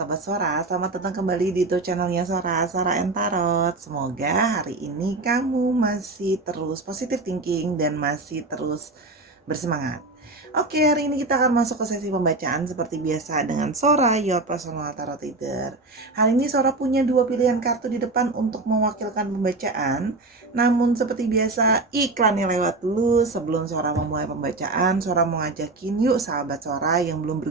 sahabat Sora, selamat datang kembali di YouTube channelnya Sora, Sora and Tarot. Semoga hari ini kamu masih terus positive thinking dan masih terus bersemangat. Oke, hari ini kita akan masuk ke sesi pembacaan seperti biasa dengan Sora, your personal tarot reader. Hari ini Sora punya dua pilihan kartu di depan untuk mewakilkan pembacaan. Namun seperti biasa iklannya lewat dulu. Sebelum Sora memulai pembacaan, Sora mau ngajakin yuk sahabat Sora yang belum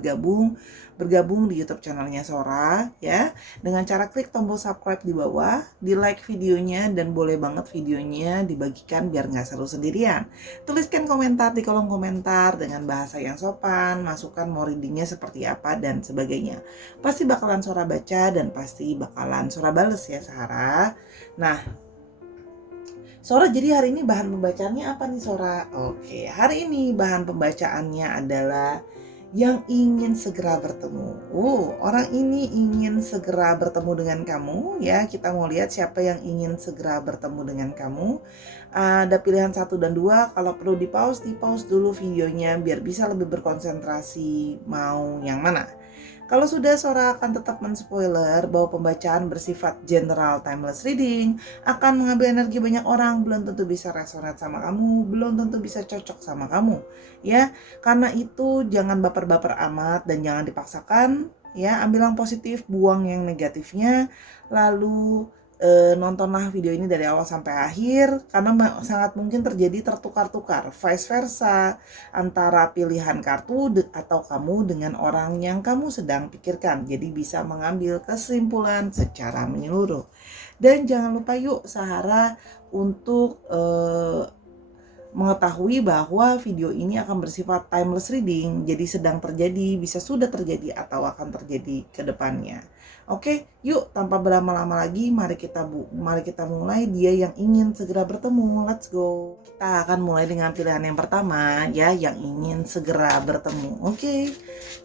bergabung di YouTube channelnya Sora ya, dengan cara klik tombol subscribe di bawah, di like videonya, dan boleh banget videonya dibagikan biar nggak seru sendirian. Tuliskan komentar di kolom komentar dengan bahasa yang sopan, masukkan mau readingnya seperti apa dan sebagainya. Pasti bakalan Sora baca dan pasti bakalan Sora bales ya Sahara. Nah, Sora, jadi hari ini bahan pembacaannya apa nih Sora? Oke, hari ini bahan pembacaannya adalah yang ingin segera bertemu. Orang ini ingin segera bertemu dengan kamu ya. Kita mau lihat siapa yang ingin segera bertemu dengan kamu. Ada pilihan 1 dan 2. Kalau perlu di pause dulu videonya biar bisa lebih berkonsentrasi mau yang mana. Kalau sudah, Sora akan tetap men-spoiler bahwa pembacaan bersifat general timeless reading, akan mengambil energi banyak orang, belum tentu bisa resonate sama kamu, belum tentu bisa cocok sama kamu. Ya, karena itu jangan baper-baper amat dan jangan dipaksakan. Ya, ambil yang positif, buang yang negatifnya, lalu nontonlah video ini dari awal sampai akhir karena sangat mungkin terjadi tertukar-tukar, vice versa, antara pilihan kartu atau kamu dengan orang yang kamu sedang pikirkan. Jadi bisa mengambil kesimpulan secara menyeluruh. Dan jangan lupa yuk Sahara untuk mengetahui bahwa video ini akan bersifat timeless reading, jadi sedang terjadi, bisa sudah terjadi atau akan terjadi ke depannya. Oke, yuk tanpa berlama-lama lagi, mari kita mulai. Dia yang ingin segera bertemu, let's go. Kita akan mulai dengan pilihan yang pertama ya, yang ingin segera bertemu. Oke.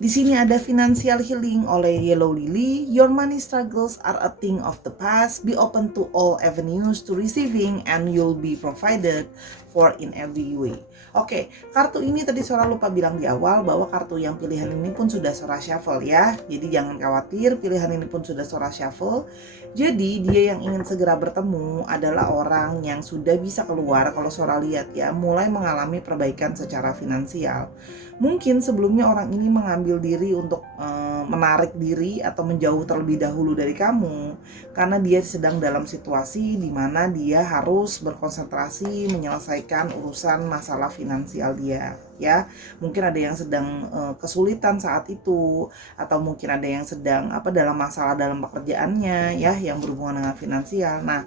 Di sini ada financial healing oleh Yellow Lily. Your money struggles are a thing of the past. Be open to all avenues to receiving and you'll be provided for in every way. Oke, kartu ini tadi Sora lupa bilang di awal bahwa kartu yang pilihan ini pun sudah Sora shuffle ya. Jadi jangan khawatir, pilihan ini pun sudah Sora shuffle. Jadi dia yang ingin segera bertemu adalah orang yang sudah bisa keluar, kalau Sora lihat ya, mulai mengalami perbaikan secara finansial. Mungkin sebelumnya orang ini mengambil diri untuk menarik diri atau menjauh terlebih dahulu dari kamu karena dia sedang dalam situasi di mana dia harus berkonsentrasi menyelesaikan urusan masalah finansial dia ya. Mungkin ada yang sedang kesulitan saat itu, atau mungkin ada yang sedang dalam masalah dalam pekerjaannya ya yang berhubungan dengan finansial. Nah,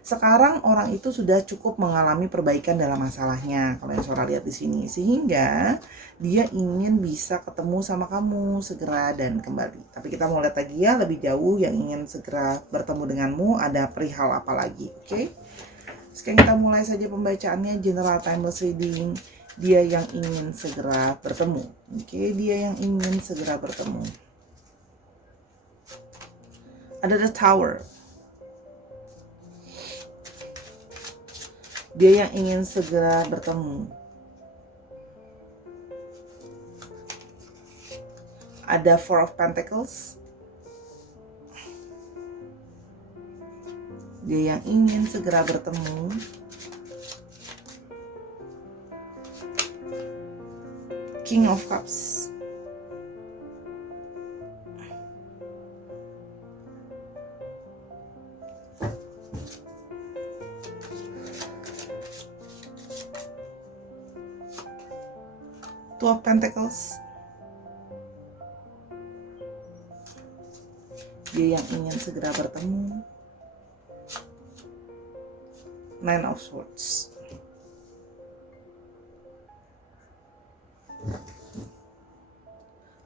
sekarang orang itu sudah cukup mengalami perbaikan dalam masalahnya kalau yang Sora lihat di sini, sehingga dia ingin bisa ketemu sama kamu segera dan kembali. Tapi kita mau lihat lagi ya lebih jauh, yang ingin segera bertemu denganmu ada perihal apa lagi. Oke. Sekarang kita mulai saja pembacaannya, general timeless reading. Dia yang ingin segera bertemu. Oke, dia yang ingin segera bertemu. Ada the Tower. Dia yang ingin segera bertemu. Ada Four of Pentacles. Dia yang ingin segera bertemu. King of Cups. Two of Pentacles. Dia yang ingin segera bertemu. Nine of Swords.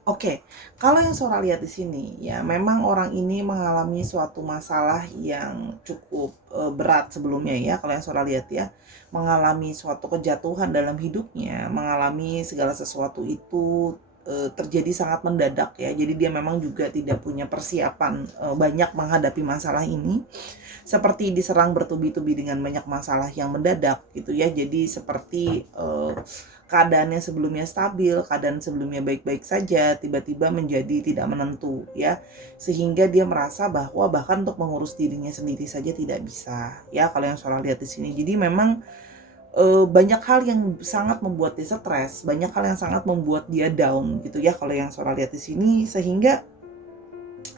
Oke, kalau yang Sora lihat di sini ya, memang orang ini mengalami suatu masalah yang cukup berat sebelumnya ya. Kalau yang Sora lihat ya, mengalami suatu kejatuhan dalam hidupnya, mengalami segala sesuatu itu terjadi sangat mendadak ya. Jadi dia memang juga tidak punya persiapan banyak menghadapi masalah ini. Seperti diserang bertubi-tubi dengan banyak masalah yang mendadak gitu ya. Jadi seperti keadaannya sebelumnya stabil, keadaan sebelumnya baik-baik saja, tiba-tiba menjadi tidak menentu ya. Sehingga dia merasa bahwa bahkan untuk mengurus dirinya sendiri saja tidak bisa ya, kalau yang Sora lihat di sini. Jadi memang banyak hal yang sangat membuat dia stres, banyak hal yang sangat membuat dia down gitu ya kalau yang Sora lihat di sini. Sehingga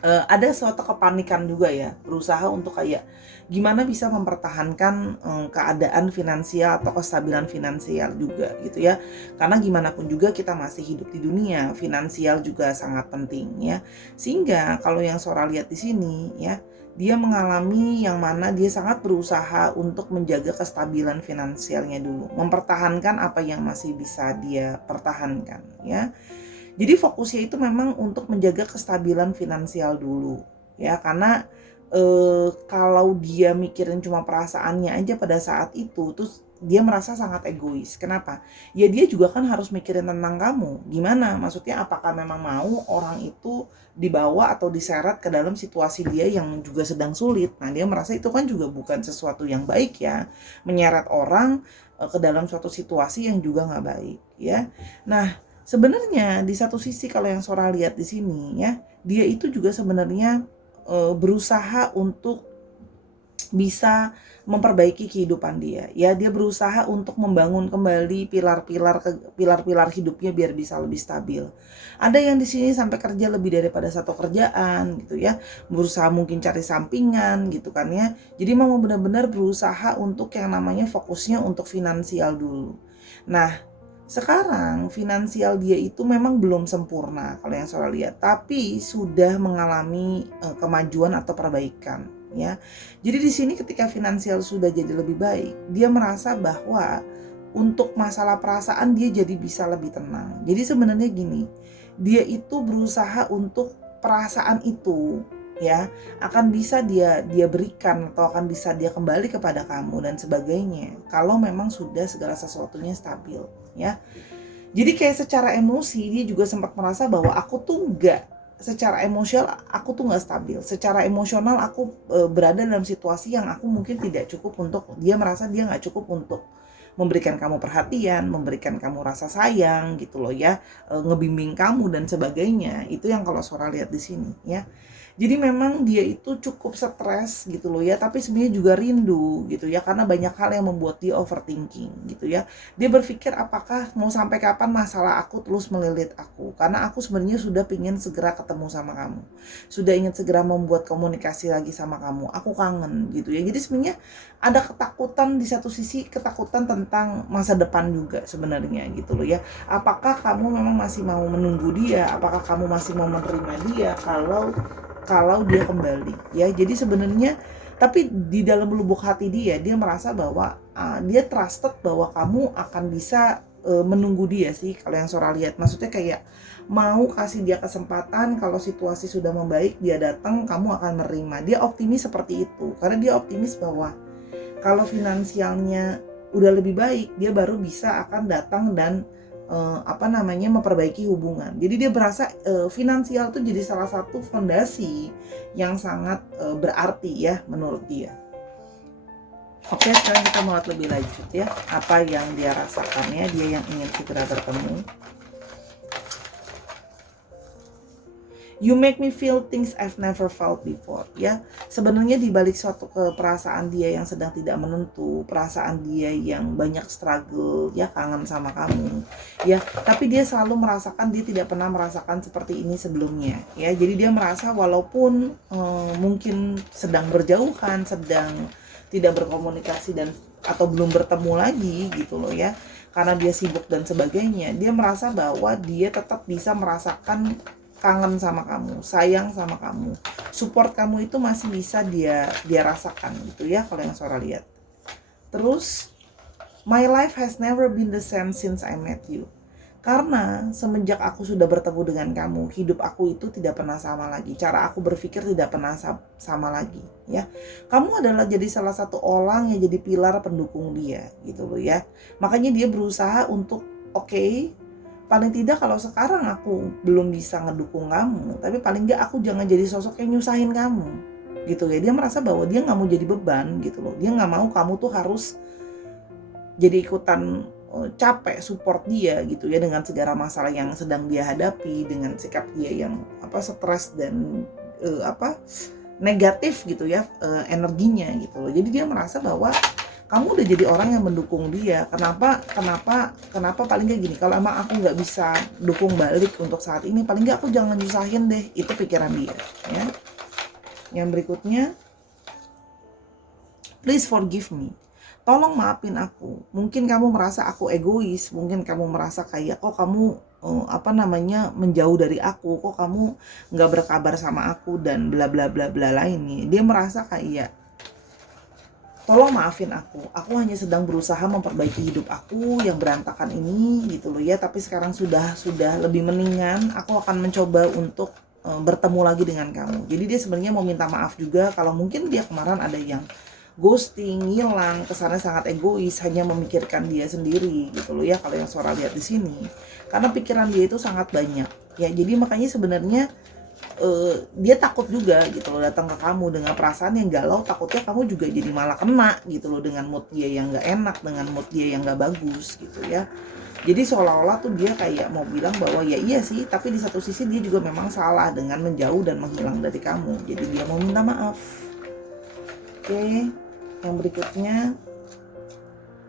ada suatu kepanikan juga ya, berusaha untuk kayak gimana bisa mempertahankan keadaan finansial atau kestabilan finansial juga gitu ya. Karena gimana pun juga kita masih hidup di dunia, finansial juga sangat penting ya. Sehingga kalau yang Sora lihat di sini ya, dia mengalami yang mana dia sangat berusaha untuk menjaga kestabilan finansialnya dulu, mempertahankan apa yang masih bisa dia pertahankan ya. Jadi fokusnya itu memang untuk menjaga kestabilan finansial dulu ya, karena kalau dia mikirin cuma perasaannya aja pada saat itu, terus dia merasa sangat egois. Kenapa? Ya dia juga kan harus mikirin tentang kamu. Gimana? Maksudnya apakah memang mau orang itu dibawa atau diseret ke dalam situasi dia yang juga sedang sulit. Nah, dia merasa itu kan juga bukan sesuatu yang baik ya, menyeret orang ke dalam suatu situasi yang juga nggak baik ya. Nah, sebenarnya di satu sisi kalau yang Sora lihat di sini ya, dia itu juga sebenarnya berusaha untuk bisa memperbaiki kehidupan dia. Ya, dia berusaha untuk membangun kembali pilar-pilar hidupnya biar bisa lebih stabil. Ada yang di sini sampai kerja lebih daripada satu kerjaan gitu ya. Berusaha mungkin cari sampingan gitu kan ya. Jadi mau benar-benar berusaha untuk yang namanya fokusnya untuk finansial dulu. Nah, sekarang finansial dia itu memang belum sempurna kalau yang saya lihat, tapi sudah mengalami kemajuan atau perbaikan ya. Jadi di sini ketika finansial sudah jadi lebih baik, dia merasa bahwa untuk masalah perasaan dia jadi bisa lebih tenang. Jadi sebenarnya gini, dia itu berusaha untuk perasaan itu ya akan bisa dia berikan atau akan bisa dia kembali kepada kamu dan sebagainya kalau memang sudah segala sesuatunya stabil ya. Jadi kayak secara emosi dia juga sempat merasa bahwa aku tuh secara emosional aku tuh nggak stabil, secara emosional aku berada dalam situasi yang aku mungkin tidak cukup untuk, dia merasa dia nggak cukup untuk memberikan kamu perhatian, memberikan kamu rasa sayang gitu loh ya, ngebimbing kamu dan sebagainya. Itu yang kalau Sora lihat di sini ya. Jadi memang dia itu cukup stres gitu loh ya, tapi sebenarnya juga rindu gitu ya, karena banyak hal yang membuat dia overthinking gitu ya. Dia berpikir apakah mau sampai kapan masalah aku terus melilit aku, karena aku sebenarnya sudah ingin segera ketemu sama kamu, sudah ingin segera membuat komunikasi lagi sama kamu, aku kangen gitu ya. Jadi sebenarnya ada ketakutan di satu sisi, ketakutan tentang masa depan juga sebenarnya gitu loh ya. Apakah kamu memang masih mau menunggu dia, apakah kamu masih mau menerima dia kalau dia kembali ya. Jadi sebenarnya tapi di dalam lubuk hati dia merasa bahwa dia trusted bahwa kamu akan bisa menunggu dia sih kalau yang Sora lihat. Maksudnya kayak mau kasih dia kesempatan, kalau situasi sudah membaik dia datang, kamu akan menerima. Dia optimis seperti itu karena dia optimis bahwa kalau finansialnya udah lebih baik, dia baru bisa akan datang dan memperbaiki hubungan. Jadi dia berasa finansial itu jadi salah satu fondasi yang sangat berarti ya menurut dia. Oke, sekarang kita mau lihat lebih lanjut ya, apa yang dia rasakan ya, dia yang ingin segera bertemu. You make me feel things I've never felt before ya. Sebenarnya di balik suatu perasaan dia yang sedang tidak menentu, perasaan dia yang banyak struggle ya, kangen sama kamu ya, tapi dia selalu merasakan dia tidak pernah merasakan seperti ini sebelumnya ya. Jadi dia merasa walaupun mungkin sedang berjauhan, sedang tidak berkomunikasi dan atau belum bertemu lagi gitu loh ya, karena dia sibuk dan sebagainya, dia merasa bahwa dia tetap bisa merasakan kangen sama kamu, sayang sama kamu, support kamu itu masih bisa dia rasakan gitu ya kalau yang Sora lihat. Terus my life has never been the same since I met you. Karena semenjak aku sudah bertemu dengan kamu, hidup aku itu tidak pernah sama lagi. Cara aku berpikir tidak pernah sama lagi ya. Kamu adalah jadi salah satu orang yang jadi pilar pendukung dia gitu loh ya. Makanya dia berusaha untuk paling tidak kalau sekarang aku belum bisa ngedukung kamu, tapi paling nggak aku jangan jadi sosok yang nyusahin kamu gitu ya. Dia merasa bahwa dia nggak mau jadi beban gitu loh, dia nggak mau kamu tuh harus jadi ikutan capek support dia gitu ya, dengan segala masalah yang sedang dia hadapi, dengan sikap dia yang stres dan negatif gitu ya, energinya gitu loh. Jadi dia merasa bahwa kamu udah jadi orang yang mendukung dia. Kenapa paling nggak gini, kalau emang aku nggak bisa dukung balik untuk saat ini, paling nggak aku jangan nyusahin deh, itu pikiran dia ya. Yang berikutnya, please forgive me. Tolong maafin aku. Mungkin kamu merasa aku egois, mungkin kamu merasa kayak kok kamu menjauh dari aku, kok kamu nggak berkabar sama aku dan bla bla bla bla lainnya. Dia merasa kayak tolong maafin aku hanya sedang berusaha memperbaiki hidup aku yang berantakan ini gitu loh ya, tapi sekarang sudah lebih mendingan, aku akan mencoba untuk bertemu lagi dengan kamu. Jadi dia sebenarnya mau minta maaf juga kalau mungkin dia kemarin ada yang ghosting, ngilang, kesannya sangat egois, hanya memikirkan dia sendiri gitu loh ya, kalau yang Sora lihat di sini. Karena pikiran dia itu sangat banyak ya, jadi makanya sebenarnya dia takut juga gitu loh datang ke kamu dengan perasaan yang galau, takutnya kamu juga jadi malah kena gitu loh dengan mood dia yang gak enak, dengan mood dia yang gak bagus gitu ya. Jadi seolah-olah tuh dia kayak mau bilang bahwa ya iya sih, tapi di satu sisi dia juga memang salah dengan menjauh dan menghilang dari kamu. Jadi dia mau minta maaf. Oke. Yang berikutnya,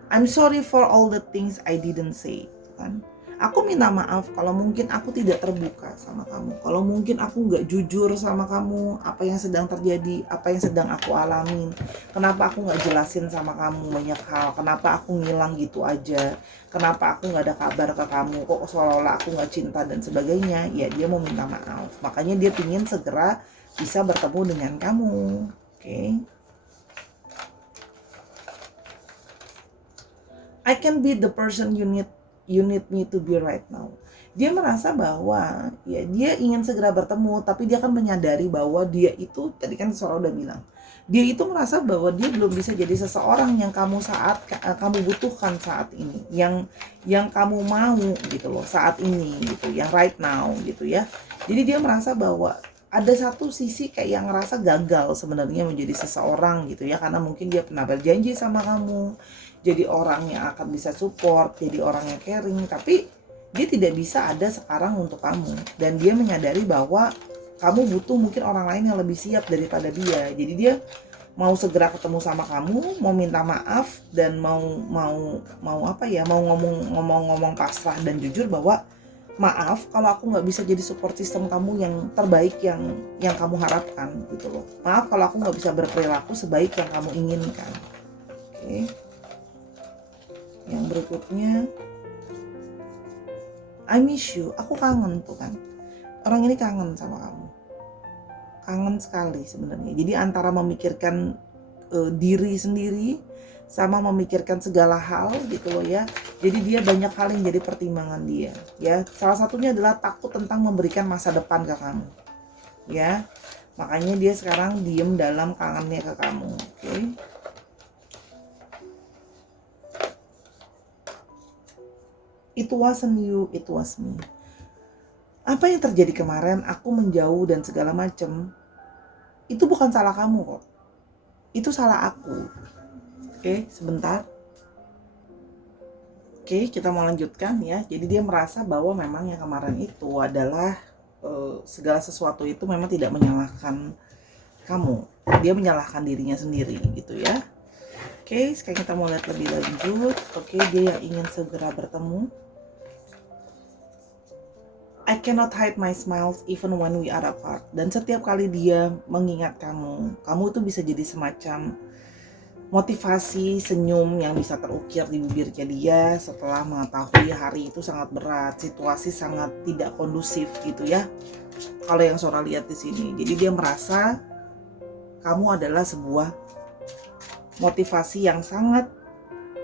I'm sorry for all the things I didn't say, kan? Aku minta maaf kalau mungkin aku tidak terbuka sama kamu, kalau mungkin aku nggak jujur sama kamu, apa yang sedang terjadi, apa yang sedang aku alamin, kenapa aku nggak jelasin sama kamu banyak hal, kenapa aku ngilang gitu aja, kenapa aku nggak ada kabar ke kamu, kok seolah-olah aku nggak cinta dan sebagainya. Ya dia mau minta maaf, makanya dia pingin segera bisa bertemu dengan kamu. Oke. I can be the person you need me to be right now. Dia merasa bahwa ya dia ingin segera bertemu, tapi dia kan menyadari bahwa dia itu, tadi kan Sora udah bilang, dia itu merasa bahwa dia belum bisa jadi seseorang yang kamu butuhkan saat ini, yang kamu mau gitu loh saat ini gitu, yang right now gitu ya. Jadi dia merasa bahwa ada satu sisi kayak yang ngerasa gagal sebenarnya menjadi seseorang gitu ya, karena mungkin dia pernah berjanji sama kamu jadi orang yang akan bisa support, jadi orang yang caring, tapi dia tidak bisa ada sekarang untuk kamu, dan dia menyadari bahwa kamu butuh mungkin orang lain yang lebih siap daripada dia. Jadi dia mau segera ketemu sama kamu, mau minta maaf, dan mau ngomong pasrah dan jujur bahwa maaf kalau aku nggak bisa jadi support system kamu yang terbaik yang kamu harapkan gitu loh. Maaf kalau aku nggak bisa berperilaku sebaik yang kamu inginkan. Oke. Yang berikutnya, I miss you. Aku kangen tuh kan. Orang ini kangen sama kamu. Kangen sekali sebenarnya. Jadi antara memikirkan diri sendiri sama memikirkan segala hal gitu loh ya. Jadi dia banyak hal yang jadi pertimbangan dia. Ya, salah satunya adalah takut tentang memberikan masa depan ke kamu. Ya. Makanya dia sekarang diem dalam kangennya ke kamu. Oke. It wasn't you, it was me. Apa yang terjadi kemarin, aku menjauh dan segala macem, itu bukan salah kamu kok. Itu salah aku. Oke, sebentar. Oke, kita mau lanjutkan ya. Jadi dia merasa bahwa memang yang kemarin itu adalah segala sesuatu itu memang tidak menyalahkan kamu. Dia menyalahkan dirinya sendiri gitu ya. Oke, sekarang kita mau lihat lebih lanjut. Oke, dia yang ingin segera bertemu. I cannot hide my smiles even when we are apart. Dan setiap kali dia mengingat kamu, kamu tuh bisa jadi semacam motivasi, senyum yang bisa terukir di bibirnya dia setelah mengetahui hari itu sangat berat, situasi sangat tidak kondusif gitu ya. Kalau yang Sora lihat di sini, jadi dia merasa kamu adalah sebuah motivasi yang sangat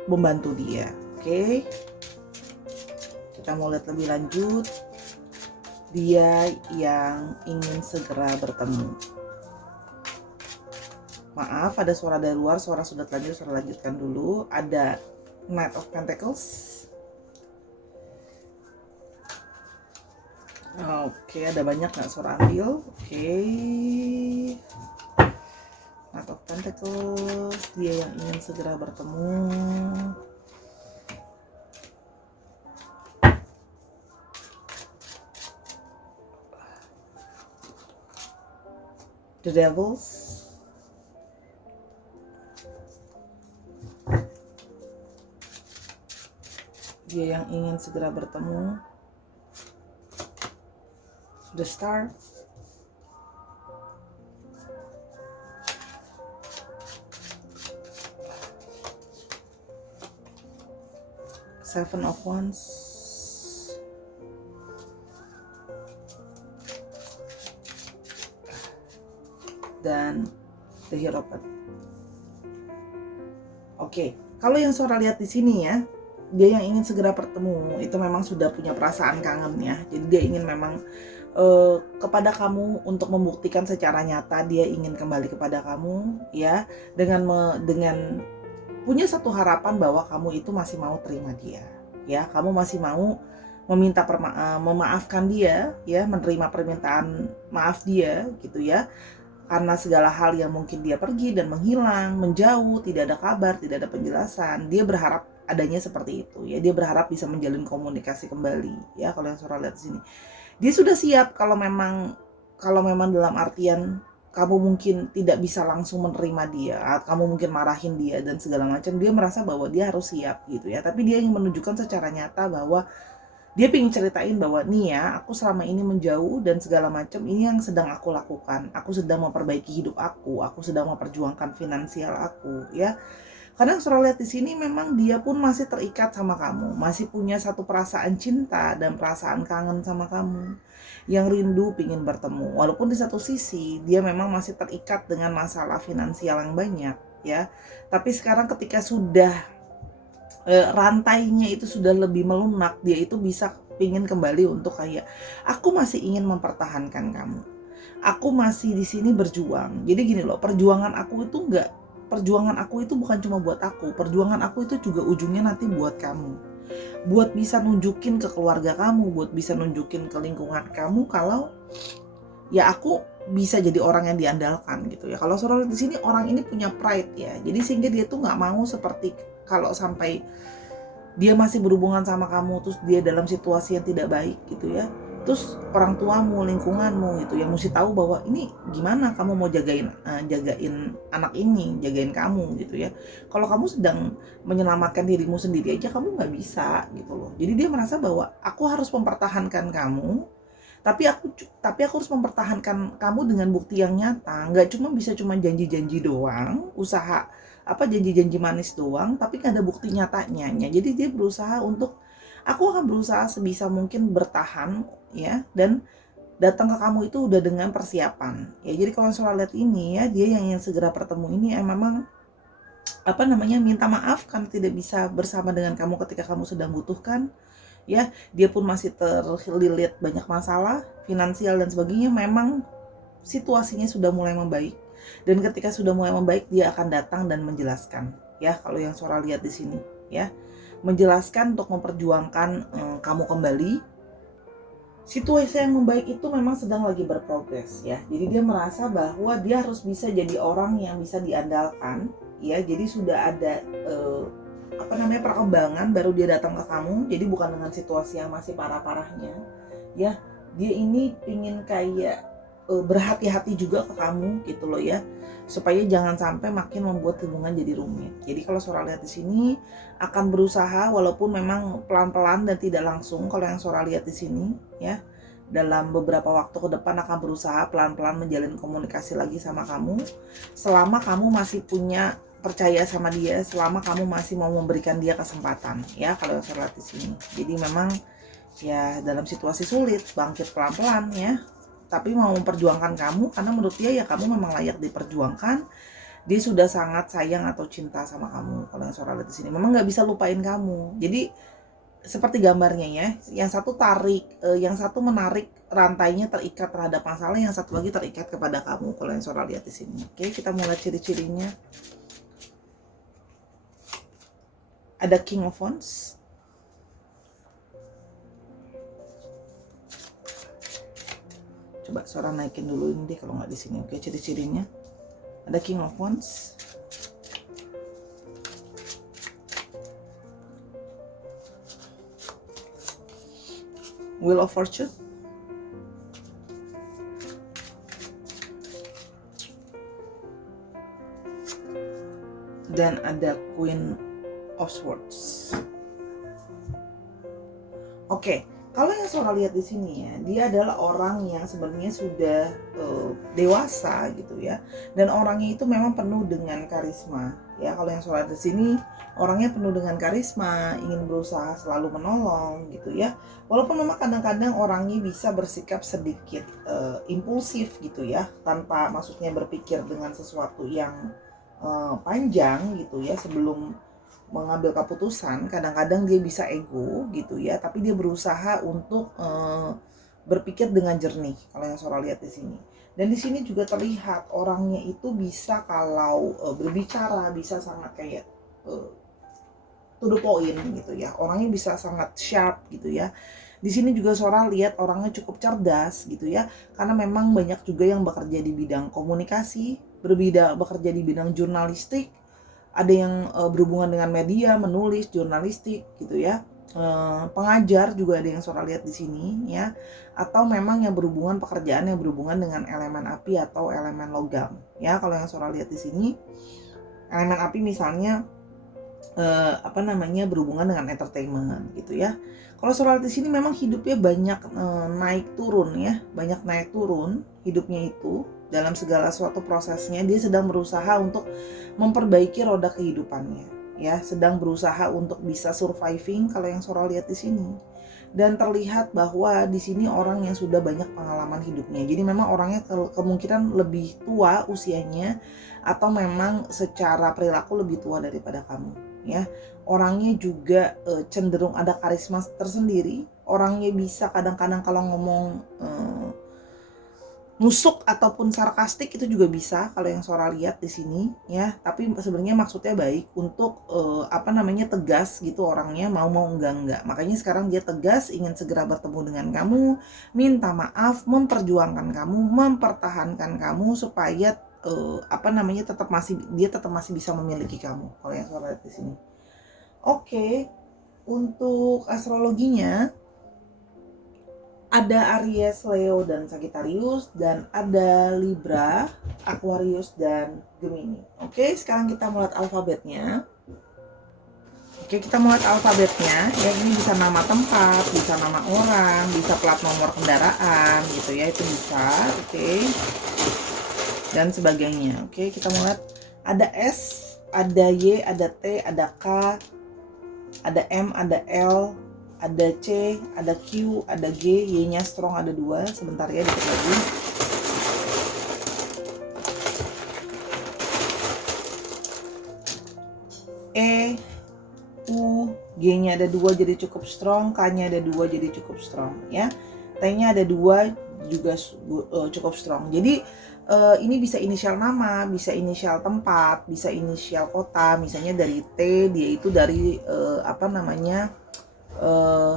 membantu dia. Oke, kita mau lihat lebih lanjut. Dia yang ingin segera bertemu. Maaf, ada suara dari luar, suara sudah terlanjur, Sora lanjutkan dulu. Ada Knight of Pentacles. Oke, ada banyak nggak suara ambil? Oke. Knight of Pentacles, dia yang ingin segera bertemu. The Devils, dia yang ingin segera bertemu. The Star, Seven of Wands, dan The Hierophant. Oke, kalau yang Sora lihat di sini ya, dia yang ingin segera bertemu itu memang sudah punya perasaan kangen ya. Jadi dia ingin memang kepada kamu untuk membuktikan secara nyata dia ingin kembali kepada kamu ya, dengan punya satu harapan bahwa kamu itu masih mau terima dia ya, kamu masih mau meminta memaafkan dia ya, menerima permintaan maaf dia gitu ya, karena segala hal yang mungkin dia pergi dan menghilang, menjauh, tidak ada kabar, tidak ada penjelasan. Dia berharap adanya seperti itu ya, dia berharap bisa menjalin komunikasi kembali ya. Kalau yang Sora lihat di sini, dia sudah siap. Kalau memang dalam artian kamu mungkin tidak bisa langsung menerima dia, kamu mungkin marahin dia dan segala macam, dia merasa bahwa dia harus siap gitu ya. Tapi dia ingin menunjukkan secara nyata bahwa dia pengen ceritain bahwa nih ya, aku selama ini menjauh dan segala macam, ini yang sedang aku lakukan. Aku sedang memperbaiki hidup aku sedang memperjuangkan finansial aku ya. Karena Sora lihat di sini memang dia pun masih terikat sama kamu, masih punya satu perasaan cinta dan perasaan kangen sama kamu, yang rindu pingin bertemu. Walaupun di satu sisi dia memang masih terikat dengan masalah finansial yang banyak ya. Tapi sekarang ketika sudah rantainya itu sudah lebih melunak, dia itu bisa pingin kembali untuk kayak, aku masih ingin mempertahankan kamu. Aku masih di sini berjuang. Jadi gini loh, perjuangan aku itu bukan cuma buat aku, perjuangan aku itu juga ujungnya nanti buat kamu, buat bisa nunjukin ke keluarga kamu, buat bisa nunjukin ke lingkungan kamu kalau ya aku bisa jadi orang yang diandalkan gitu ya. Kalau Sora di sini orang ini punya pride ya, jadi sehingga dia tuh nggak mau seperti kalau sampai dia masih berhubungan sama kamu terus dia dalam situasi yang tidak baik gitu ya, terus orang tuamu, lingkunganmu gitu yang mesti tahu bahwa ini gimana kamu mau jagain anak ini, jagain kamu gitu ya. Kalau kamu sedang menyelamatkan dirimu sendiri aja kamu nggak bisa gitu loh. Jadi dia merasa bahwa aku harus mempertahankan kamu, tapi aku harus mempertahankan kamu dengan bukti yang nyata, nggak cuma janji-janji doang, usaha janji-janji manis doang, tapi nggak ada bukti nyatanya. Jadi dia berusaha untuk, aku akan berusaha sebisa mungkin bertahan ya, dan datang ke kamu itu udah dengan persiapan ya. Jadi kalau soal lihat ini ya, dia yang ingin segera bertemu ini memang minta maaf karena tidak bisa bersama dengan kamu ketika kamu sedang butuhkan ya. Dia pun masih terlilit banyak masalah finansial dan sebagainya. Memang situasinya sudah mulai membaik, dan ketika sudah mulai membaik dia akan datang dan menjelaskan ya. Kalau yang Sora lihat di sini ya, menjelaskan untuk memperjuangkan kamu kembali. Situasi yang membaik itu memang sedang lagi berprogres ya. Jadi dia merasa bahwa dia harus bisa jadi orang yang bisa diandalkan ya. Jadi sudah ada perkembangan baru dia datang ke kamu. Jadi bukan dengan situasi yang masih parah-parahnya ya. Dia ini ingin kayak berhati-hati juga ke kamu gitu loh ya, supaya jangan sampai makin membuat hubungan jadi rumit. Jadi kalau Sora lihat di sini akan berusaha walaupun memang pelan-pelan dan tidak langsung. Kalau yang Sora lihat di sini ya, dalam beberapa waktu ke depan akan berusaha pelan-pelan menjalin komunikasi lagi sama kamu, selama kamu masih punya percaya sama dia, selama kamu masih mau memberikan dia kesempatan ya. Kalau yang Sora lihat di sini, jadi memang ya dalam situasi sulit bangkit pelan-pelan ya, tapi mau memperjuangkan kamu karena menurut dia ya kamu memang layak diperjuangkan. Dia sudah sangat sayang atau cinta sama kamu. Kalau yang Sora lihat di sini memang nggak bisa lupain kamu. Jadi seperti gambarnya ya, yang satu yang satu menarik rantainya, terikat terhadap masalah, yang satu lagi terikat kepada kamu. Kalau yang Sora lihat di sini. Oke, kita mulai ciri-cirinya. Ada King of Wands, Coba Sora naikin dulu ini deh kalau nggak di sini. Oke, ciri-cirinya ada King of Wands, Wheel of Fortune, dan ada Queen of Swords. Oke, kalau yang Sora lihat di sini ya, dia adalah orang yang sebenarnya sudah dewasa gitu ya, dan orangnya itu memang penuh dengan karisma ya. Kalau yang Sora lihat di sini, orangnya penuh dengan karisma, ingin berusaha selalu menolong gitu ya. Walaupun memang kadang-kadang orangnya bisa bersikap sedikit impulsif gitu ya, tanpa maksudnya berpikir dengan sesuatu yang panjang gitu ya sebelum mengambil keputusan. Kadang-kadang dia bisa ego gitu ya, tapi dia berusaha untuk berpikir dengan jernih kalau yang Sora lihat di sini. Dan di sini juga terlihat orangnya itu bisa kalau berbicara bisa sangat kayak to the point gitu ya. Orangnya bisa sangat sharp gitu ya. Di sini juga Sora lihat orangnya cukup cerdas gitu ya, karena memang banyak juga yang bekerja di bidang komunikasi, bekerja di bidang jurnalistik, ada yang berhubungan dengan media, menulis, jurnalistik gitu ya. Pengajar juga ada yang Sora lihat di sini ya, atau memang yang berhubungan pekerjaan yang berhubungan dengan elemen api atau elemen logam ya. Kalau yang Sora lihat di sini, elemen api misalnya berhubungan dengan entertainment gitu ya. Kalau Sora lihat di sini memang hidupnya banyak naik turun ya, banyak naik turun hidupnya itu. Dalam segala suatu prosesnya dia sedang berusaha untuk memperbaiki roda kehidupannya ya, sedang berusaha untuk bisa surviving kalau yang Sora lihat di sini. Dan terlihat bahwa di sini orang yang sudah banyak pengalaman hidupnya. Jadi memang orangnya kemungkinan lebih tua usianya, atau memang secara perilaku lebih tua daripada kamu ya. Orangnya juga cenderung ada karisma tersendiri. Orangnya bisa kadang-kadang kalau ngomong nusuk ataupun sarkastik itu juga bisa kalau yang Sora lihat di sini ya. Tapi sebenarnya maksudnya baik untuk tegas gitu orangnya, mau enggak. Makanya sekarang dia tegas, ingin segera bertemu dengan kamu, minta maaf, memperjuangkan kamu, mempertahankan kamu supaya tetap masih bisa memiliki kamu kalau yang Sora lihat di sini. Oke, untuk astrologinya ada Aries, Leo, dan Sagittarius, dan ada Libra, Aquarius, dan Gemini. Oke, sekarang kita mulai alfabetnya. Oke, kita mulai alfabetnya. Ya, ini bisa nama tempat, bisa nama orang, bisa plat nomor kendaraan, gitu ya, itu bisa. Oke, dan sebagainya. Oke, kita mulai. Ada S, ada Y, ada T, ada K, ada M, ada L, ada C, ada Q, ada G, Y-nya strong ada 2. Sebentar ya, dikit lagi. E, U, G-nya ada 2 jadi cukup strong, K-nya ada 2 jadi cukup strong ya. T-nya ada 2 juga cukup strong. Jadi ini bisa inisial nama, bisa inisial tempat, bisa inisial kota. Misalnya dari T, dia itu dari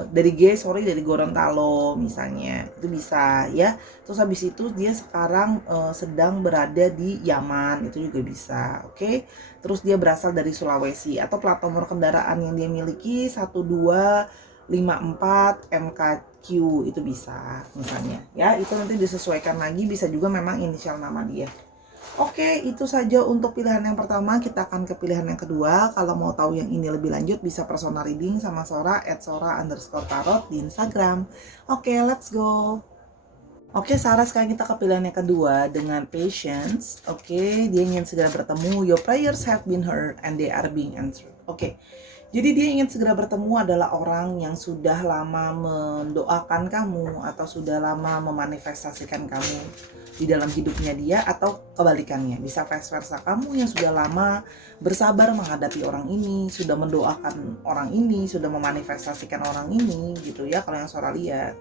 dari Gorontalo misalnya, itu bisa ya. Terus habis itu dia sekarang sedang berada di Yaman, itu juga bisa. Oke. Terus dia berasal dari Sulawesi, atau plat nomor kendaraan yang dia miliki 1254 MKQ, itu bisa misalnya ya. Itu nanti disesuaikan lagi, bisa juga memang inisial nama dia. Oke, itu saja untuk pilihan yang pertama. Kita akan ke pilihan yang kedua. Kalau mau tahu yang ini lebih lanjut, bisa personal reading sama Sora @sora_tarot di Instagram. Oke, let's go. Oke, Sarah, sekarang kita ke pilihan yang kedua dengan patience. Oke, dia ingin segera bertemu. Your prayers have been heard and they are being answered. Oke, jadi dia ingin segera bertemu adalah orang yang sudah lama mendoakan kamu, atau sudah lama memanifestasikan kamu di dalam hidupnya dia, atau kebalikannya, bisa vice versa. Kamu yang sudah lama bersabar menghadapi orang ini, sudah mendoakan orang ini, sudah memanifestasikan orang ini gitu ya kalau yang Sora lihat.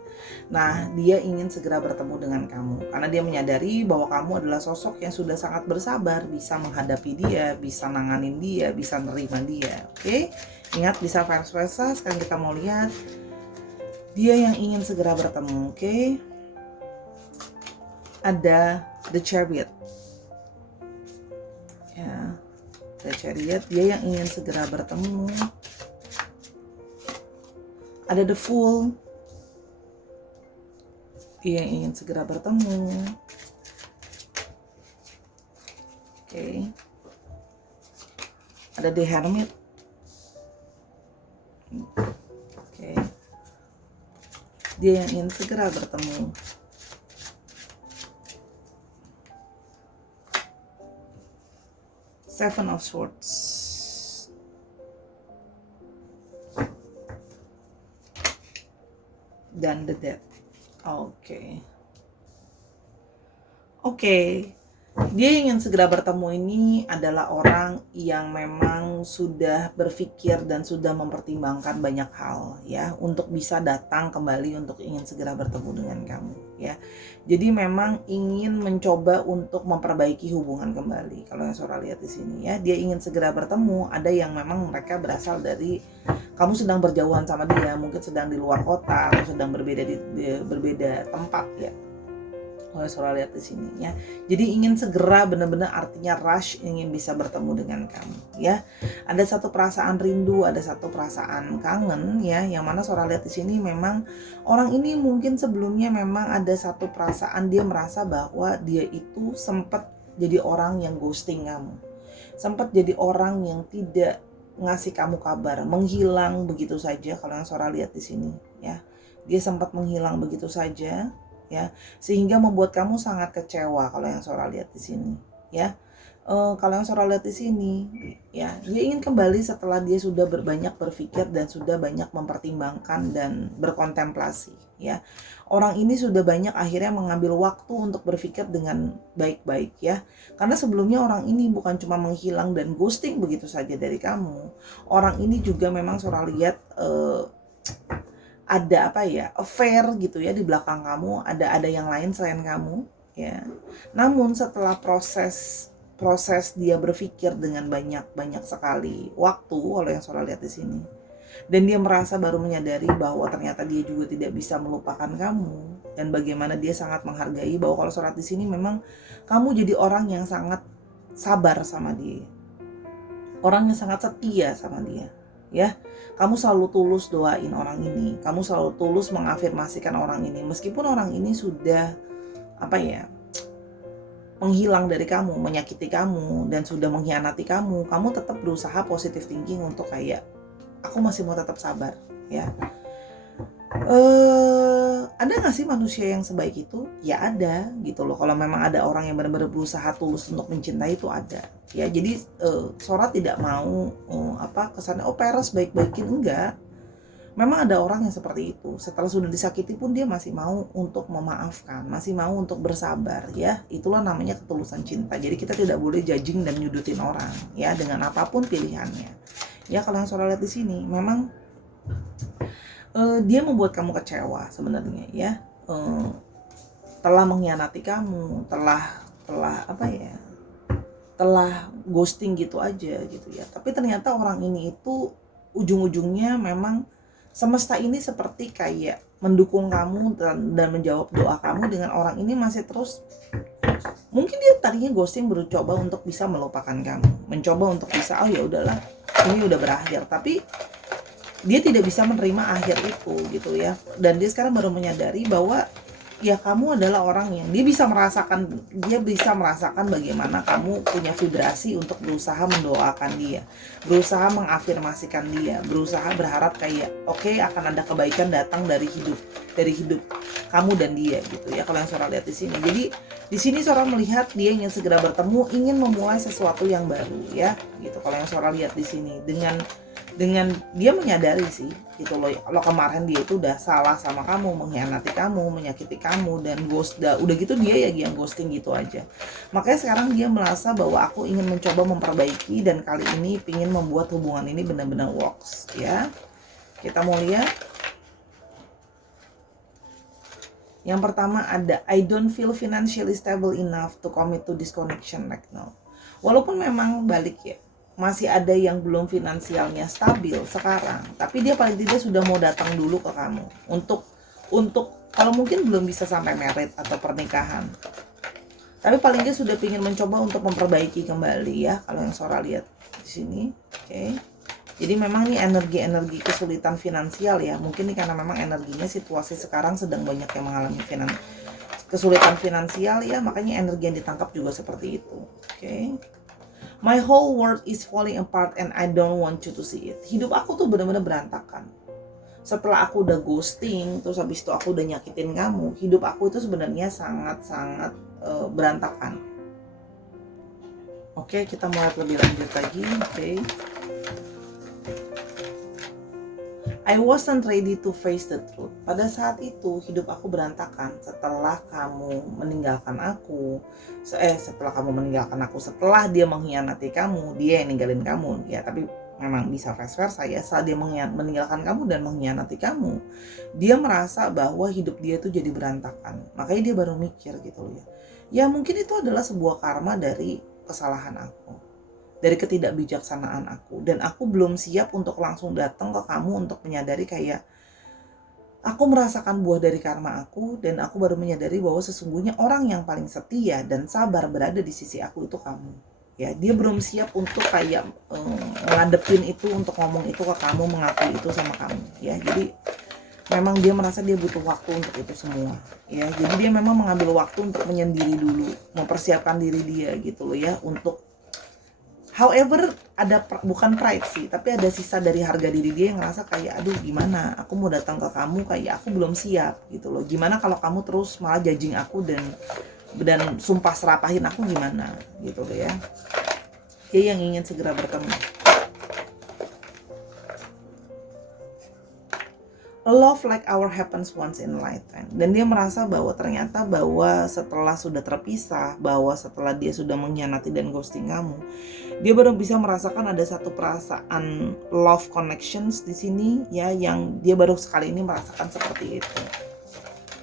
Nah, dia ingin segera bertemu dengan kamu karena dia menyadari bahwa kamu adalah sosok yang sudah sangat bersabar, bisa menghadapi dia, bisa nanganin dia, bisa nerima dia. Oke, ingat bisa vice versa. Sekarang kita mau lihat dia yang ingin segera bertemu. Oke, ada the Chariot. Ya, the Chariot, dia yang ingin segera bertemu. Ada the Fool, dia yang ingin segera bertemu. Oke. Ada the Hermit. Oke. Dia yang ingin segera bertemu. Seven of Swords. Dan the Death. Oke. Dia ingin segera bertemu ini adalah orang yang memang sudah berpikir dan sudah mempertimbangkan banyak hal ya untuk bisa datang kembali untuk ingin segera bertemu dengan kamu ya. Jadi memang ingin mencoba untuk memperbaiki hubungan kembali. Kalau yang Sora lihat di sini ya, dia ingin segera bertemu. Ada yang memang mereka berasal dari kamu sedang berjauhan sama dia, mungkin sedang di luar kota atau sedang berbeda tempat ya. Oleh Sora lihat di sini ya. Jadi ingin segera, benar-benar artinya rush, ingin bisa bertemu dengan kamu ya. Ada satu perasaan rindu, ada satu perasaan kangen ya, yang mana Sora lihat di sini memang orang ini mungkin sebelumnya memang ada satu perasaan dia merasa bahwa dia itu sempat jadi orang yang ghosting kamu. Sempat jadi orang yang tidak ngasih kamu kabar, menghilang begitu saja kalau yang Sora lihat di sini ya. Dia sempat menghilang begitu saja ya, sehingga membuat kamu sangat kecewa kalau yang Sora lihat di sini ya. Kalau yang Sora lihat di sini ya, dia ingin kembali setelah dia sudah banyak berpikir dan sudah banyak mempertimbangkan dan berkontemplasi ya. Orang ini sudah banyak akhirnya mengambil waktu untuk berpikir dengan baik-baik ya. Karena sebelumnya orang ini bukan cuma menghilang dan ghosting begitu saja dari kamu. Orang ini juga memang Sora lihat ada affair gitu ya di belakang kamu, ada yang lain selain kamu ya. Namun setelah proses dia berpikir dengan banyak sekali waktu, oleh yang Sora lihat di sini, dan dia merasa baru menyadari bahwa ternyata dia juga tidak bisa melupakan kamu, dan bagaimana dia sangat menghargai bahwa kalau Sora di sini memang kamu jadi orang yang sangat sabar sama dia, orang yang sangat setia sama dia ya. Kamu selalu tulus doain orang ini, kamu selalu tulus mengafirmasikan orang ini, meskipun orang ini sudah menghilang dari kamu, menyakiti kamu, dan sudah mengkhianati kamu tetap berusaha positive thinking untuk aku masih mau tetap sabar ya. Ada gak sih manusia yang sebaik itu? Ya ada gitu loh. Kalau memang ada orang yang benar-benar berusaha tulus untuk mencintai, itu ada ya. Jadi Sora tidak mau kesannya peres baik-baikin, enggak. Memang ada orang yang seperti itu, setelah sudah disakiti pun dia masih mau untuk memaafkan, masih mau untuk bersabar ya. Itulah namanya ketulusan cinta. Jadi kita tidak boleh judging dan nyudutin orang ya, dengan apapun pilihannya ya. Kalau yang Sora lihat di sini memang dia membuat kamu kecewa sebenarnya ya, telah mengkhianati kamu, telah ghosting gitu aja gitu ya. Tapi ternyata orang ini itu ujung-ujungnya memang semesta ini seperti kayak mendukung kamu dan menjawab doa kamu dengan orang ini masih terus. Mungkin dia tadinya ghosting berusaha untuk bisa melupakan kamu, mencoba untuk bisa ya udahlah, ini udah berakhir, tapi dia tidak bisa menerima akhir itu gitu ya. Dan dia sekarang baru menyadari bahwa ya kamu adalah orang yang dia bisa merasakan bagaimana kamu punya vibrasi untuk berusaha mendoakan dia, berusaha mengafirmasikan dia, berusaha berharap oke, akan ada kebaikan datang dari hidup kamu dan dia gitu ya. Kalau yang Sora lihat di sini, jadi di sini Sora melihat dia ingin segera bertemu, ingin memulai sesuatu yang baru ya gitu. Kalau yang Sora lihat di sini dengan dia menyadari sih gitu loh, kalau kemarin dia itu udah salah sama kamu, mengkhianati kamu, menyakiti kamu, dan udah gitu dia yang ghosting gitu aja. Makanya sekarang dia merasa bahwa aku ingin mencoba memperbaiki, dan kali ini ingin membuat hubungan ini benar-benar works ya. Kita mau lihat yang pertama, ada I don't feel financially stable enough to commit to this connection right now. Walaupun memang balik ya, masih ada yang belum finansialnya stabil sekarang, tapi dia paling tidak sudah mau datang dulu ke kamu untuk untuk kalau mungkin belum bisa sampai married atau pernikahan, tapi paling dia sudah ingin mencoba untuk memperbaiki kembali ya, kalau yang Sora lihat di sini. Oke. Jadi memang nih energi-energi kesulitan finansial ya. Mungkin nih karena memang energinya situasi sekarang sedang banyak yang mengalami kesulitan finansial ya, makanya energi yang ditangkap juga seperti itu. Oke. My whole world is falling apart and I don't want you to see it. Hidup aku tuh benar-benar berantakan. Setelah aku udah ghosting, terus habis itu aku udah nyakitin kamu, hidup aku itu sebenarnya sangat-sangat berantakan. Oke, kita mulai lebih lanjut lagi. Oke. I wasn't ready to face the truth. Pada saat itu hidup aku berantakan setelah kamu meninggalkan aku. Setelah kamu meninggalkan aku, setelah dia mengkhianati kamu, dia yang ninggalin kamu. Ya, tapi memang bisa vice versa ya. Saat dia meninggalkan kamu dan mengkhianati kamu, dia merasa bahwa hidup dia itu jadi berantakan. Makanya dia baru mikir gitu ya. Ya mungkin itu adalah sebuah karma dari kesalahan aku, dari ketidakbijaksanaan aku, dan aku belum siap untuk langsung datang ke kamu untuk menyadari kayak aku merasakan buah dari karma aku, dan aku baru menyadari bahwa sesungguhnya orang yang paling setia dan sabar berada di sisi aku itu kamu. Ya, dia belum siap untuk kayak ngadepin itu, untuk ngomong itu ke kamu, mengakui itu sama kamu. Ya, jadi memang dia merasa dia butuh waktu untuk itu semua. Ya, jadi dia memang mengambil waktu untuk menyendiri dulu, mempersiapkan diri dia gitu loh ya, untuk however, ada bukan pride sih, tapi ada sisa dari harga diri dia yang ngerasa kayak, aduh gimana, aku mau datang ke kamu kayak aku belum siap gitu loh. Gimana kalau kamu terus malah judging aku dan sumpah serapahin aku, gimana gitu loh ya. Dia yang ingin segera bertemu. A love like our happens once in a lifetime. Dan dia merasa bahwa ternyata bahwa setelah sudah terpisah, bahwa setelah dia sudah mengkhianati dan ghosting kamu, dia baru bisa merasakan ada satu perasaan love connections di sini ya, yang dia baru sekali ini merasakan seperti itu.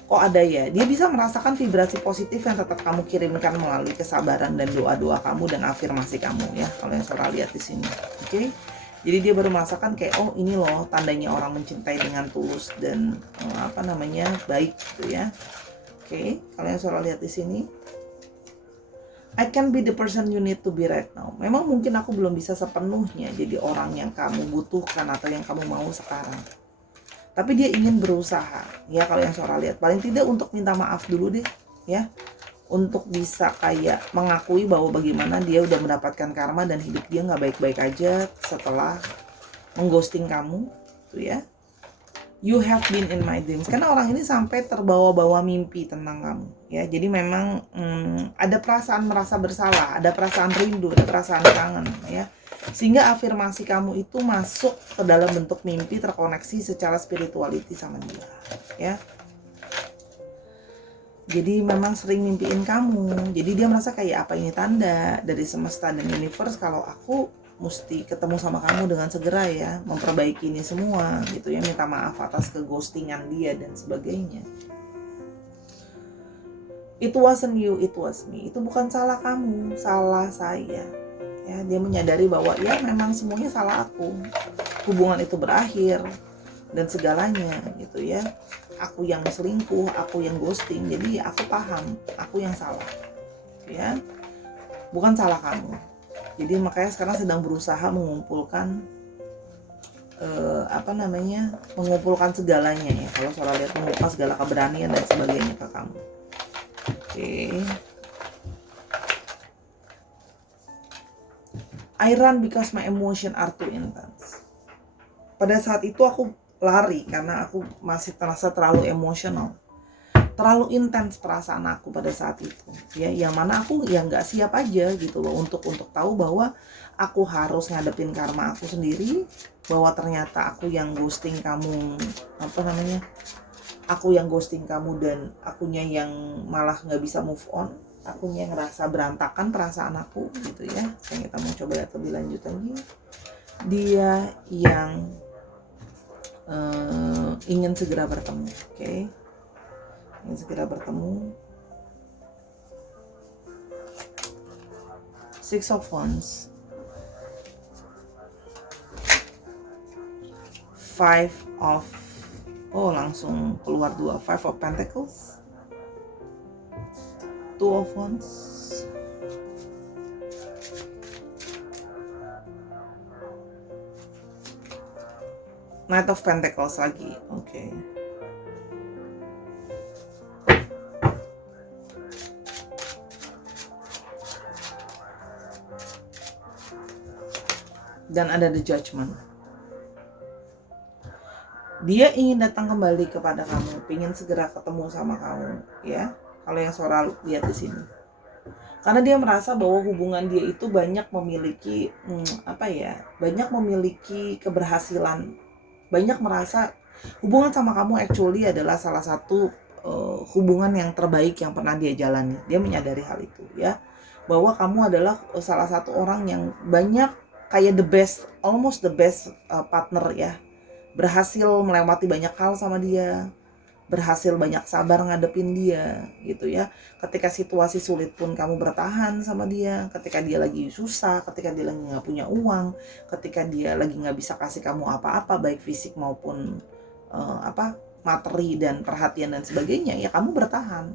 Kok ada ya? Dia bisa merasakan vibrasi positif yang tetap kamu kirimkan melalui kesabaran dan doa-doa kamu dan afirmasi kamu ya, kalau yang Sora lihat di sini. Oke. Jadi dia baru merasakan kayak, oh ini loh tandanya orang mencintai dengan tulus dan baik gitu ya. Oke, kalau yang Sora lihat di sini, I can be the person you need to be right now. Memang mungkin aku belum bisa sepenuhnya jadi orang yang kamu butuhkan atau yang kamu mau sekarang. Tapi dia ingin berusaha. Ya, kalau yang Sora lihat, paling tidak untuk minta maaf dulu deh, ya. Untuk bisa kayak mengakui bahwa bagaimana dia udah mendapatkan karma dan hidup dia nggak baik-baik aja setelah mengghosting kamu, tuh ya. You have been in my dreams. Karena orang ini sampai terbawa-bawa mimpi tentang kamu, ya. Jadi memang ada perasaan merasa bersalah, ada perasaan rindu, ada perasaan kangen, ya. Sehingga afirmasi kamu itu masuk ke dalam bentuk mimpi, terkoneksi secara spirituality sama dia, ya. Jadi memang sering mimpiin kamu. Jadi dia merasa kayak, apa ini tanda dari semesta dan universe kalau aku mesti ketemu sama kamu dengan segera ya, memperbaiki ini semua gitu ya, minta maaf atas keghostingan dia dan sebagainya. It wasn't you, it was me. Itu bukan salah kamu, salah saya. Ya, dia menyadari bahwa ya memang semuanya salah aku. Hubungan itu berakhir dan segalanya gitu ya. Aku yang selingkuh, aku yang ghosting, jadi aku paham, aku yang salah, ya, bukan salah kamu. Jadi makanya sekarang sedang berusaha mengumpulkan, mengumpulkan segalanya ya. Kalau Sora lihat, mengumpulkan segala keberanian dan sebagainya ke kamu. Oke. I run because my emotion are too intense. Pada saat itu aku lari karena aku masih terasa terlalu emosional, terlalu intens perasaan aku pada saat itu ya, yang mana aku ya nggak siap aja gitu loh untuk tahu bahwa aku harus ngadepin karma aku sendiri, bahwa ternyata aku yang ghosting kamu, aku yang ghosting kamu dan akunya yang malah nggak bisa move on, akunya yang ngerasa berantakan perasaan aku gitu ya. Sekarang kita mau coba lihat lebih lanjut lagi. Dia yang ingin segera bertemu, oke? Ingin segera bertemu. Six of Wands, Five of Oh, langsung keluar dua, Five of Pentacles, Two of Wands, Knight of Pentacles lagi. Oke. Dan ada The Judgment. Dia ingin datang kembali kepada kamu, ingin segera ketemu sama kamu, ya. Kalau yang Sora lihat di sini. Karena dia merasa bahwa hubungan dia itu banyak memiliki banyak memiliki keberhasilan. Banyak merasa hubungan sama kamu actually adalah salah satu hubungan yang terbaik yang pernah dia jalani. Dia menyadari hal itu, ya. Bahwa kamu adalah salah satu orang yang banyak kayak almost the best partner, ya. Berhasil melewati banyak hal sama dia, berhasil banyak sabar ngadepin dia gitu, ya. Ketika situasi sulit pun kamu bertahan sama dia, ketika dia lagi susah, ketika dia lagi nggak punya uang, ketika dia lagi nggak bisa kasih kamu apa-apa baik fisik maupun materi dan perhatian dan sebagainya, ya kamu bertahan,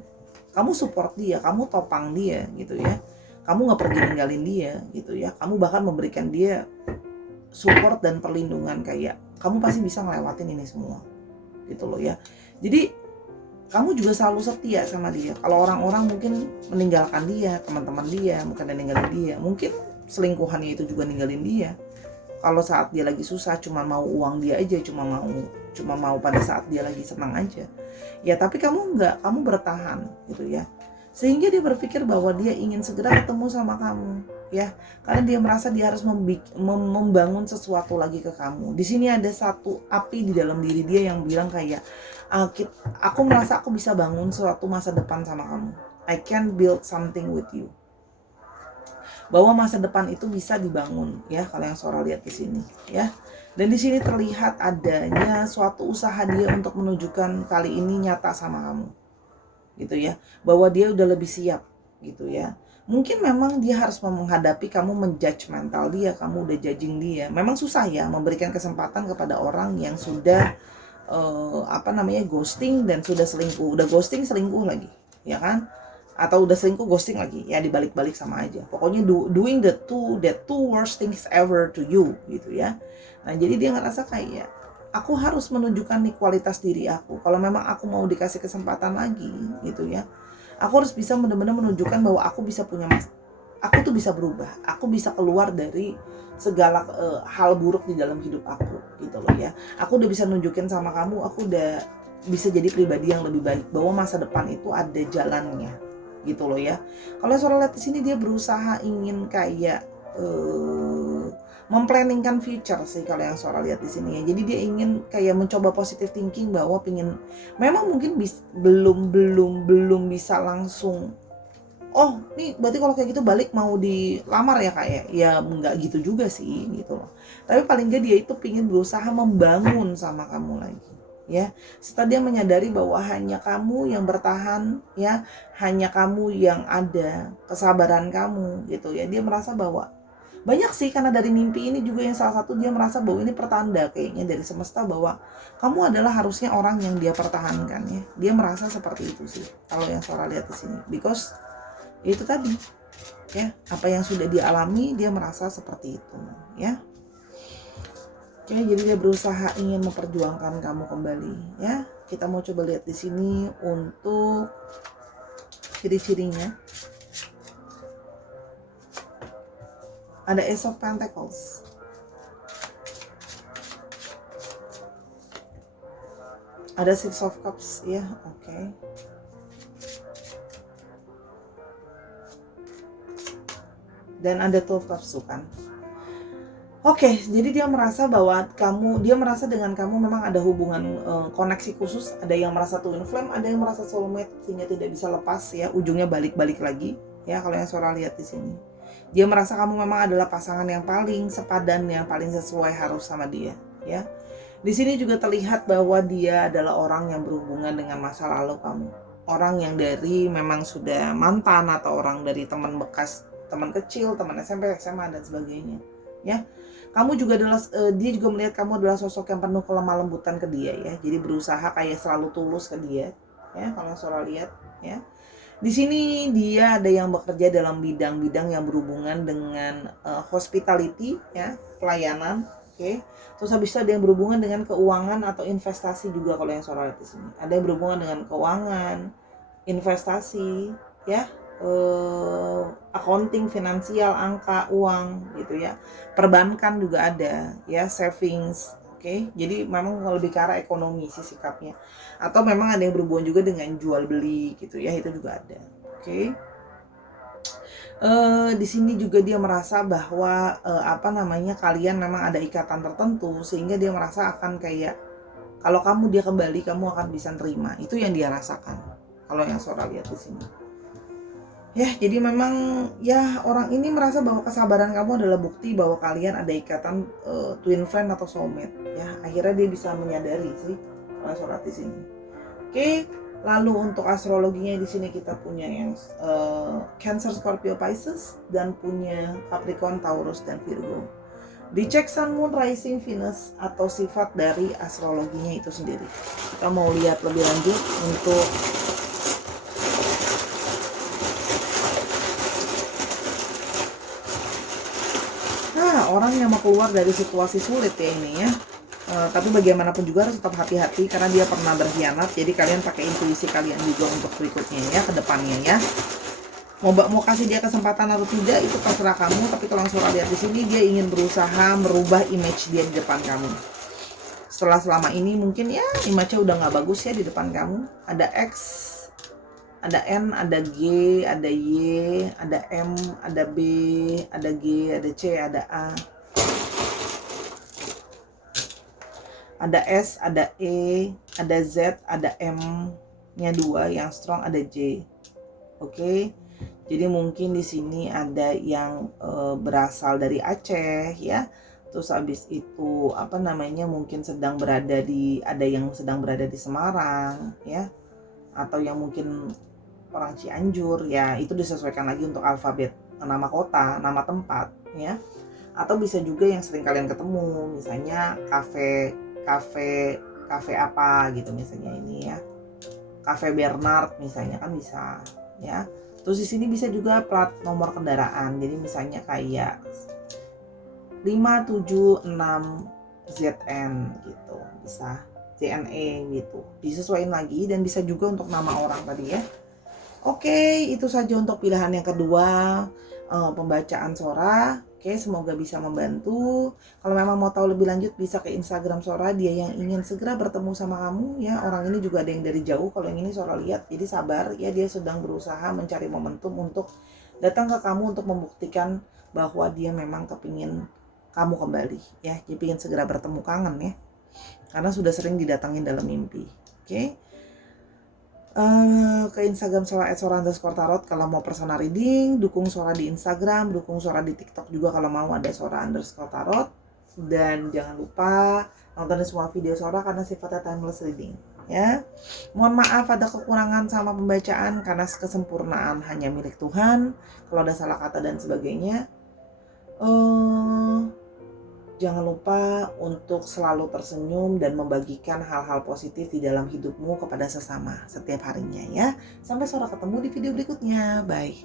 kamu support dia, kamu topang dia gitu, ya. Kamu nggak pergi ninggalin dia gitu, ya. Kamu bahkan memberikan dia support dan perlindungan, kayak kamu pasti bisa ngelewatin ini semua gitu loh, ya. Jadi kamu juga selalu setia sama dia. Kalau orang-orang mungkin meninggalkan dia, teman-teman dia bukan ninggalin dia, mungkin selingkuhannya itu juga ninggalin dia. Kalau saat dia lagi susah cuma mau uang dia aja, cuma mau pada saat dia lagi senang aja, ya. Tapi kamu enggak, kamu bertahan gitu, ya. Sehingga dia berpikir bahwa dia ingin segera ketemu sama kamu, ya. Karena dia merasa dia harus membangun sesuatu lagi ke kamu. Di sini ada satu api di dalam diri dia yang bilang kayak, aku merasa aku bisa bangun suatu masa depan sama kamu. I can build something with you. Bahwa masa depan itu bisa dibangun, ya. Kalau yang Sora lihat di sini, ya. Dan di sini terlihat adanya suatu usaha dia untuk menunjukkan kali ini nyata sama kamu, gitu, ya. Bahwa dia udah lebih siap gitu, ya. Mungkin memang dia harus menghadapi kamu menjudgmental dia, kamu udah judging dia. Memang susah, ya, memberikan kesempatan kepada orang yang sudah ghosting dan sudah selingkuh. Udah ghosting selingkuh lagi, ya kan? Atau udah selingkuh ghosting lagi, ya dibalik-balik sama aja. Pokoknya doing the two worst things ever to you gitu, ya. Nah, jadi dia ngerasa kayak aku harus menunjukkan nih kualitas diri aku. Kalau memang aku mau dikasih kesempatan lagi gitu, ya. Aku harus bisa benar-benar menunjukkan bahwa aku bisa aku tuh bisa berubah. Aku bisa keluar dari segala hal buruk di dalam hidup aku gitu loh, ya. Aku udah bisa nunjukin sama kamu, aku udah bisa jadi pribadi yang lebih baik, bahwa masa depan itu ada jalannya gitu loh, ya. Kalau Sora lihat di sini dia berusaha ingin kayak memplanningkan future sih kalau yang Sora lihat di sini, ya. Jadi dia ingin kayak mencoba positive thinking bahwa memang mungkin belum bisa langsung, oh nih berarti kalau kayak gitu balik mau dilamar ya, kayak ya nggak gitu juga sih gitu loh. Tapi paling nggak dia itu pingin berusaha membangun sama kamu lagi, ya. Setelah dia menyadari bahwa hanya kamu yang bertahan, ya, hanya kamu yang ada, kesabaran kamu gitu, ya. Dia merasa bahwa banyak sih, karena dari mimpi ini juga yang salah satu dia merasa bahwa ini pertanda kayaknya dari semesta bahwa kamu adalah harusnya orang yang dia pertahankan, ya. Dia merasa seperti itu sih kalau yang Sora lihat di sini, because itu tadi, ya, apa yang sudah dialami dia merasa seperti itu, ya. Oke, jadi dia berusaha ingin memperjuangkan kamu kembali, ya. Kita mau coba lihat di sini untuk ciri-cirinya. Ada Ace of Pentacles, ada Six of Cups, ya. Oke. Dan ada 12 Cups kan. Oke, jadi dia merasa bahwa dia merasa dengan kamu memang ada hubungan koneksi khusus. Ada yang merasa twin flame, ada yang merasa soulmate, sehingga tidak bisa lepas, ya. Ujungnya balik-balik lagi, ya. Kalau yang Sora lihat di sini, dia merasa kamu memang adalah pasangan yang paling sepadan, yang paling sesuai harus sama dia, ya. Di sini juga terlihat bahwa dia adalah orang yang berhubungan dengan masa lalu kamu. Orang yang dari memang sudah mantan, atau orang dari teman bekas, teman kecil, teman SMP, SMA dan sebagainya, ya. Kamu juga adalah dia juga melihat kamu adalah sosok yang penuh kelemah lembutan ke dia ya. Jadi berusaha kayak selalu tulus ke dia ya, kalau Sora lihat ya. Di sini dia ada yang bekerja dalam bidang-bidang yang berhubungan dengan hospitality ya, pelayanan, oke. Terus habis itu ada yang berhubungan dengan keuangan atau investasi juga kalau yang Sora lihat di sini. Ada yang berhubungan dengan keuangan, investasi ya, accounting, finansial, angka, uang gitu ya. Perbankan juga ada ya, savings, oke. Jadi memang lebih ke arah ekonomi sih sikapnya. Atau memang ada yang berhubungan juga dengan jual beli gitu ya, itu juga ada. Oke. Di sini juga dia merasa bahwa kalian memang ada ikatan tertentu sehingga dia merasa akan kayak kalau dia kembali kamu akan bisa nerima. Itu yang dia rasakan. Kalau yang Sora lihat di sini. Ya, jadi memang ya orang ini merasa bahwa kesabaran kamu adalah bukti bahwa kalian ada ikatan twin flame atau soulmate. Ya, akhirnya dia bisa menyadari sih kalau Sora di sini. Oke, lalu untuk astrologinya di sini kita punya yang Cancer, Scorpio, Pisces dan punya Capricorn, Taurus dan Virgo. Dicek Sun, Moon, Rising, Venus atau sifat dari astrologinya itu sendiri. Kita mau lihat lebih lanjut untuk orang yang mau keluar dari situasi sulit ya ini ya. Tapi bagaimanapun juga harus tetap hati-hati karena dia pernah berkhianat. Jadi kalian pakai intuisi kalian juga untuk berikutnya ya, ke depannya ya. Mau kasih dia kesempatan atau tidak itu terserah kamu. Tapi kalau Sora lihat di sini dia ingin berusaha merubah image dia di depan kamu. Setelah selama ini mungkin ya image-nya udah nggak bagus ya di depan kamu. Ada X, ada N, ada G, ada Y, ada M, ada B, ada G, ada C, ada A, ada S, ada E, ada Z, ada M-nya 2 yang strong, ada J. Oke. Jadi mungkin di sini ada yang berasal dari Aceh ya. Terus habis itu mungkin ada yang sedang berada di Semarang ya. Atau yang mungkin orang Cianjur ya, itu disesuaikan lagi untuk alfabet nama kota, nama tempat ya. Atau bisa juga yang sering kalian ketemu, misalnya kafe apa gitu misalnya ini ya. Cafe Bernard misalnya kan bisa ya. Terus di sini bisa juga plat nomor kendaraan. Jadi misalnya kayak 576 ZN gitu, bisa JNE gitu. Disesuaikan lagi dan bisa juga untuk nama orang tadi ya. Oke, itu saja untuk pilihan yang kedua, pembacaan Sora. Oke, semoga bisa membantu. Kalau memang mau tahu lebih lanjut bisa ke Instagram Sora, dia yang ingin segera bertemu sama kamu ya. Orang ini juga ada yang dari jauh, kalau yang ini Sora lihat. Jadi sabar ya, dia sedang berusaha mencari momentum untuk datang ke kamu untuk membuktikan bahwa dia memang kepingin kamu kembali ya. Dia ingin segera bertemu, kangen ya. Karena sudah sering didatangin dalam mimpi. Oke. Ke Instagram Sora_Tarot kalau mau personal reading, dukung Sora di Instagram, dukung Sora di TikTok juga kalau mau ada Sora_Tarot. Dan jangan lupa nontonin semua video Sora karena sifatnya timeless reading ya. Mohon maaf ada kekurangan sama pembacaan karena kesempurnaan hanya milik Tuhan. Kalau ada salah kata dan sebagainya, jangan lupa untuk selalu tersenyum dan membagikan hal-hal positif di dalam hidupmu kepada sesama setiap harinya ya. Sampai Sora ketemu di video berikutnya. Bye.